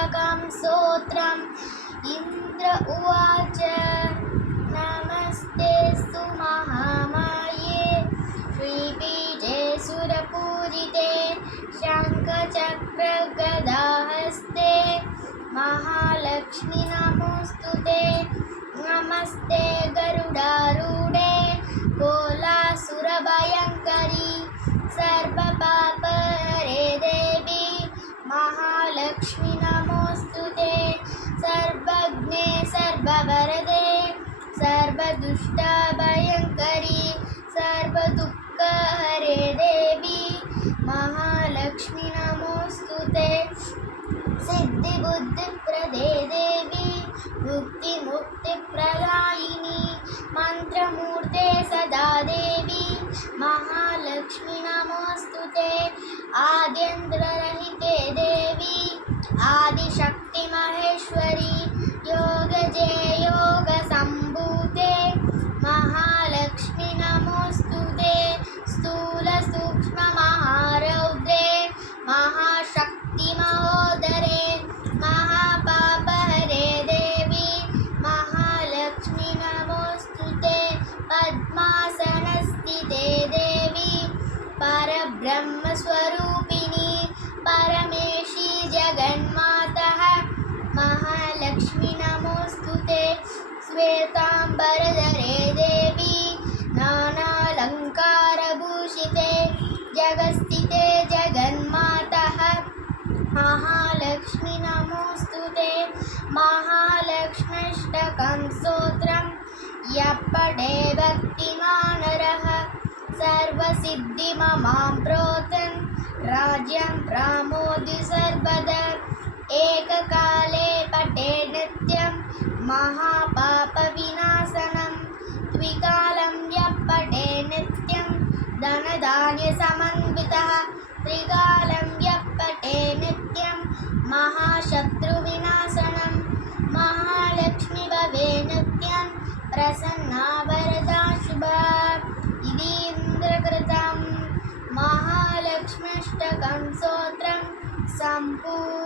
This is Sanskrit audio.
लक्ष्मीनामोऽष्टकं स्तोत्रम्। इन्द्र उवाच नमस्तेऽस्तु महामाये श्रीपीठे सुरपूजिते शङ्खचक्रगदाहस्ते महालक्ष्मी नमोऽस्तुते। नमस्ते गरुडारूढे कोलासुरभयङ्करी सर्वपापहरे देवी महालक्ष्मी नमोऽस्तुते। सर्वज्ञे सर्ववरदे सर्वदुष्टभयङ्करी सर्वदुःखहरे देवी महालक्ष्मी नमोऽस्तुते। सिद्धिबुद्धिप्रदे देवी मुक्तिमुक्तिप्रदायिनी मन्त्रमूर्ते सदा देवी महालक्ष्मी नमोऽस्तुते। आद्यन्तरहिते देवी आदिशक्ति महेश्वरी योगजे योगसम्भूते महालक्ष्मी नमोऽस्तुते। स्थूलसूक्ष्ममहारौद्रे महाशक्ति महोदरे महापापहरे देवी महालक्ष्मी नमोऽस्तुते। पद्मासनस्थिते देवी परब्रह्मस्वरूपिणी परमेशी जगन्मातः महालक्ष्मी नमोऽस्तुते। श्वेताम्बरधरे देवी नानालङ्कारभूषिते जगत्स्थिते जगन्मातः महालक्ष्मी नमोऽस्तुते। महालक्ष्म्यष्टकं स्तोत्रम् यः पठे भक्तिमान् नरः सर्वसिद्धिममां प्रोतन् राज्यं प्राप्नोति सर्वदा। एककाले पठे नित्यं महापापविनाशनं द्विकालं यः पठे नित्यं धनधान्यसमन्वितः त्रिकालं यः पठे नित्यं महाशत्रुविनाशनं महालक्ष्मी भवे नित्यं प्रसन्ना वरदा शुभा। इति इन्द्रकृतं महालक्ष्म्यष्टकं स्तोत्रं सम्पूर्णम्।